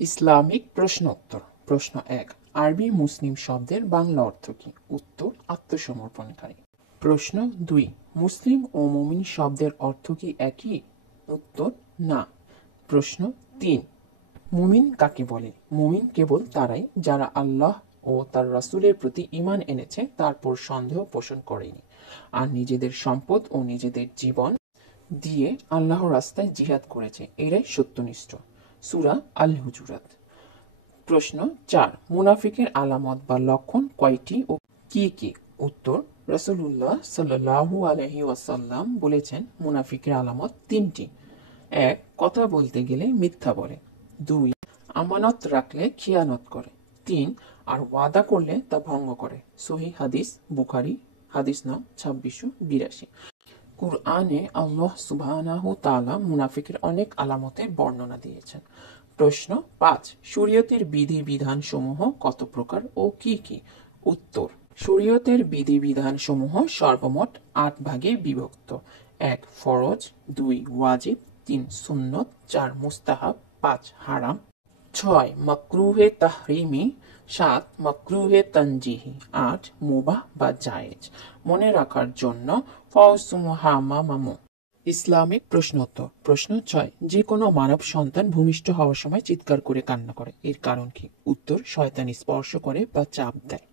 Islamic প্রশ্নোত্তর। প্রশ্ন ১, আরবি মুসলিম শব্দের বাংলা অর্থ কি? উত্তর, আত্মসমর্পণকারী। প্রশ্ন ২, মুসলিম ও মুমিন শব্দের অর্থ কি একই? উত্তর, না। প্রশ্ন ৩, মুমিন কাকে বলে? মুমিন কেবল তারাই যারা আল্লাহ ও তার রাসূলের প্রতি ঈমান এনেছে, তারপর সন্দেহ পোষণ করেনি, আর নিজেদের সম্পদ ও নিজেদের জীবন দিয়ে আল্লাহর রাস্তায় জিহাদ করেছে, এরাই সত্যনিষ্ঠ। সূরা আল হুজুরাত। প্রশ্ন ৪, মুনাফিকের আলামত বা লক্ষণ কয়টি ও কি কি? উত্তর, রাসূলুল্লাহ সাল্লাল্লাহু আলাইহি ওয়াসাল্লাম বলেছেন, মুনাফিকের আলামত ৩টি। ১, কথা বলতে গেলে মিথ্যা বলে। ২, আমানত রাখলে খিয়ানত করে। ৩, আর ওয়াদা করলে তা ভঙ্গ করে। সহিহ হাদিস, বুখারী, হাদিস নং ২৬৮২। কুরআনে আল্লাহ সুবহানাহু তাআলা মুনাফিকের অনেক আলামতের বর্ণনা দিয়েছেন। প্রশ্ন ৫, শরীয়তের বিধি-বিধান সমূহ কত প্রকার ও কি কি? উত্তর, শরীয়তের বিধি-বিধান সমূহ সর্বমোট ৮ ভাগে বিভক্ত। ১, ফরজ। ২, ওয়াজিব। ৩, সুন্নত। ৪, মুস্তাহাব। ৫, হারাম। ৬, মাকরুহে তাহরিমি। ৭, মাকরুহে তানজিহি। ৮, মুবাহ বা জায়েজ। মনে রাখার জন্য ফাউসুমহামামামু। ইসলামিক প্রশ্নোত্তর। প্রশ্ন ৬, যে কোনো মানব সন্তান ভূমিষ্ঠ হওয়ার সময় চিৎকার করে কান্না করে, এর কারণ কি? উত্তর, শয়তান স্পর্শ করে বা চাপ দেয়।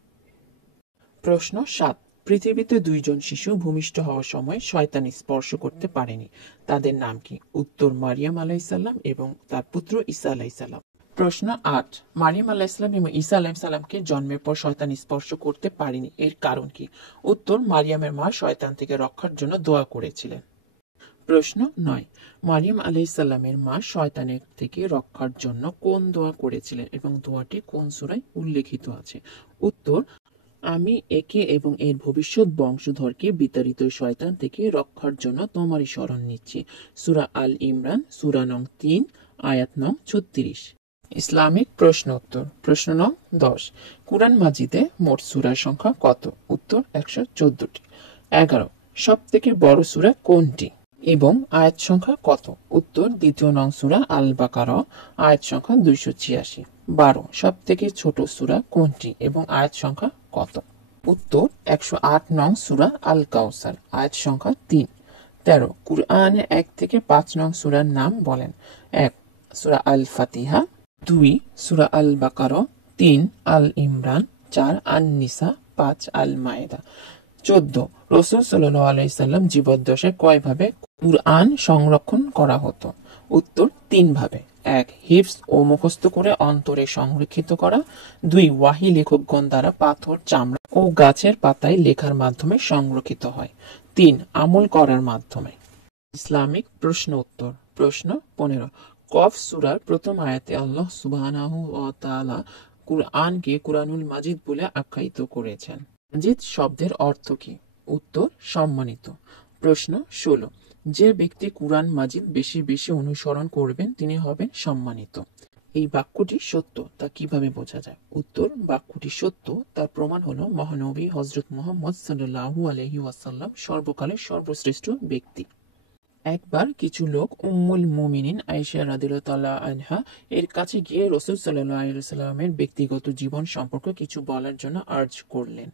প্রশ্ন ৭, পৃথিবীতে ২ জন শিশু ভূমিষ্ঠ হওয়ার সময় শয়তান স্পর্শ করতে পারেনি, তাদের নাম কি? উত্তর, মারিয়াম আলাইহিসসালাম এবং তার পুত্র ঈসা আলাইহিসসালাম। প্রশ্ন ৮, মারিয়াম আলাইহিসসালাম এবং ঈসা আলাইহিসসালামকে জন্মের পর শয়তান স্পর্শ করতে পারেনি, এর কারণ কি? উত্তর, মারিয়ামের মা শয়তান থেকে রক্ষার জন্য দোয়া করেছিলেন। প্রশ্ন ৯, মারিয়াম আলাইহিসসালামের মা শয়তানের থেকে রক্ষার জন্য কোন দোয়া করেছিলেন এবং দোয়াটি কোন সূরায় উল্লেখিত আছে? উত্তর, আমি একে এবং এর ভবিষ্যৎ বংশধরকে বিতাড়িত শয়তান থেকে রক্ষার জন্য তোমারই শরণ নিচ্ছি। সূরা আল ইমরান, সূরা নং ৩, আয়াত নং ৩৬। ইসলামিক প্রশ্নোত্তর। প্রশ্ন নং ১০, কুরআন মাজিদে মোট সূরার সংখ্যা কত? উত্তর, ১১৪টি। ১১, সব থেকে বড় সূরা কোনটি এবং আয়াত সংখ্যা কত? উত্তর, দ্বিতীয় নং সূরা আল বাকারা, আয়াত সংখ্যা ২৮৬। ১২, সব থেকে ছোট সূরা কোনটি এবং আয়াত সংখ্যা কত? উত্তর, ১০৮ নং সূরা আল কাউসার, আয়াত সংখ্যা ৩। ১৩, কুরআনের ১ থেকে ৫ নং সূরার নাম বলেন। ১, সূরা আল ফাতিহা। ২, সূরা আল বাকারা। ৩, আল ইমরান। ৪, আন নিসা। ৫, আল মায়েদা। ১৪, রাসূল সাল্লাল্লাহু আলাইহি সাল্লাম জীবদ্দশায় কয়ভাবে কুরআন সংরক্ষণ করা হতো? উত্তর, ৩ ভাবে। ১, হিফজ ও মুখস্থ করে অন্তরে সংরক্ষিত করা। ২, ওয়াহী লেখকগণ দ্বারা পাথর, চামড়া ও গাছের পাতায় লেখার মাধ্যমে সংরক্ষিত হয়। ৩, আমল করার মাধ্যমে। ইসলামিক প্রশ্ন উত্তর। প্রশ্ন ১৫, কফ সূরার প্রথম আয়াতে আল্লাহ সুবহানাহু ওয়া তাআলা কুরআনকে কুরআনুল মাজিদ বলে আখ্যায়িত করেছেন। মাজিদ শব্দের অর্থ কি? উত্তর, সম্মানিত। প্রশ্ন ১৬, যে ব্যক্তি কুরআন মাজিদ বেশি বেশি অনুসরণ করবেন তিনি হবেন সম্মানিত। এই বাক্যটি সত্য তা কিভাবে বোঝা যায়? উত্তর, বাক্যটি সত্য তার প্রমাণ হলো মহানবী হযরত মুহাম্মদ সাল্লাল্লাহু আলাইহি ওয়াসাল্লাম সর্বকালের সর্বশ্রেষ্ঠ ব্যক্তি। একবার কিছু লোক উম্মুল মুমিনিন আয়েশা রাদিয়াল্লাহু তাআলা আনহা এর কাছে গিয়ে রাসূল সাল্লাল্লাহু আলাইহি ওয়াসাল্লামের ব্যক্তিগত জীবন সম্পর্কে কিছু বলার জন্য আর্জ করলেন।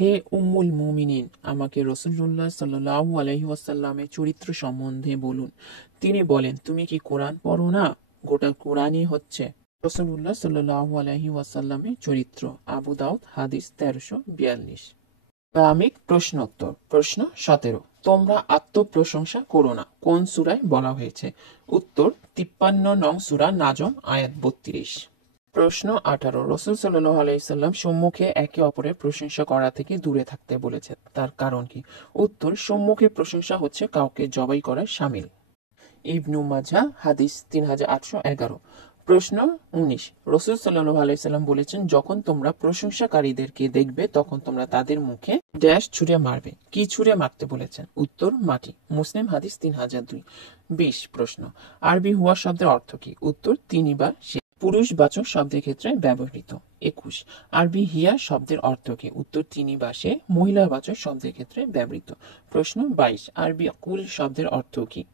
হে উম্মুল মুমিনিন, আমাকে রাসূলুল্লাহ সাল্লাল্লাহু আলাইহি ওয়াসাল্লামের চরিত্র সম্বন্ধে বলুন। তিনি বলেন, তুমি কি কোরআন পড়ো না? গোটা কোরআনই হচ্ছে রাসূলুল্লাহ সাল্লাল্লাহু আলাইহি ওয়াসাল্লামের চরিত্র। আবু দাউদ, হাদিস ১৩৪২। ইসলামিক প্রশ্নোত্তর। প্রশ্ন ১৭, তোমরা আত্মপ্রশংসা করো না কোন সূরায় বলা হয়েছে? উত্তর, ৫৩ নং সূরা নাজম, আয়াত ৩২। প্রশ্ন ১৮, রাসূল সাল্লাল্লাহু আলাইহি সাল্লাম সম্মুখে একে অপরের প্রশংসা করা থেকে দূরে থাকতে বলেছেন, তার কারণ কি? উত্তর, সম্মুখে প্রশংসা হচ্ছে কাউকে জবাই করার শামিল। ইবনু মাজাহ, হাদিস ৩৮১১। প্রশ্ন ১৯, রাসূল সাল্লাল্লাহু আলাইহি সাল্লাম বলেছেন, যখন তোমরা প্রশংসাকারীদেরকে দেখবে তখন তোমরা তাদের মুখে ড্যাশ ছুঁড়ে মারবে। কি ছুঁড়ে মারতে বলেছেন? উত্তর, মাটি। মুসলিম, হাদিস ৩০০২। ২০, প্রশ্ন, আরবি হুয়া শব্দের অর্থ কি? উত্তর, তিনি বা সে। পুরুষবাচক শব্দের ক্ষেত্রে ব্যবহৃত। ২১, আরবি হিয়া শব্দের অর্থ কি? উত্তর, তিনি বা সে। মহিলাবাচক শব্দের ক্ষেত্রে ব্যবহৃত। প্রশ্ন ২২, আরবি কুল শব্দের অর্থ কি?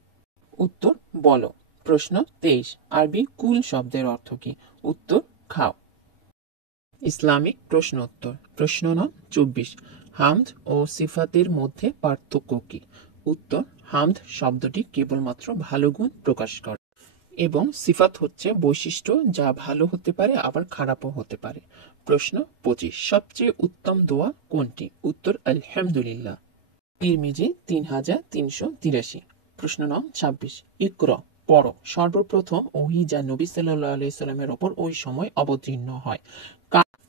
উত্তর, বলো। প্রশ্ন 23, আরবি কুল শব্দের অর্থ কি? উত্তর খাও। ইসলামিক প্রশ্ন উত্তর। প্রশ্ন নং 24, হামদ ও সিফাতের মধ্যে পার্থক্য কি? উত্তর, হামদ শব্দটি কেবলমাত্র ভালো গুণ প্রকাশ করে এবং সিফাত হচ্ছে বৈশিষ্ট্য যা ভালো হতে পারে আবার খারাপও হতে পারে। প্রশ্ন 25, সবচেয়ে উত্তম দোয়া কোনটি? উত্তর আলহামদুলিল্লাহ। তিরমিজি 3383। প্রশ্ন নং 26, ইকরা পড়ো সর্বপ্রথম ওহী যা নবী সাল্লাল্লাহু আলাইহি সাল্লামের ওপর ওই সময় অবতীর্ণ হয়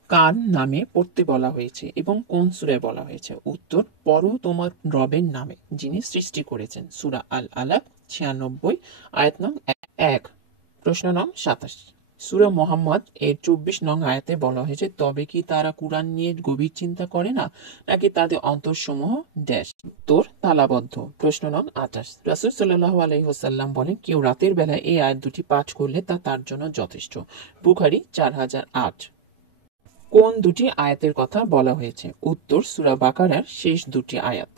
কার নামে পড়তে বলা হয়েছে এবং কোন সূরায় বলা হয়েছে? উত্তর, পড়ো তোমার রবের নামে যিনি সৃষ্টি করেছেন। সূরা আল আলাক 96 আয়াত নং 1। প্রশ্ন নং 27, সূরা মুহাম্মদ এর 24 নং আয়াতে বলা হয়েছে তবে কি তারা কুরআন নিয়ে গভীর চিন্তা করে না নাকি তাদের অন্তরসমূহ ড্যাশ? উত্তর, তালাবদ্ধ। প্রশ্ন নং 28, রাসূল সাল্লাল্লাহু আলাইহি ওয়াসাল্লাম বলেন কেউ রাতের বেলায় এই আয়াত দুটি পাঠ করলে তা তার জন্য যথেষ্ট। বুখারী 4008। কোন দুটি আয়াতের কথা বলা হয়েছে? উত্তর, সূরা বাকারার শেষ দুটি আয়াত।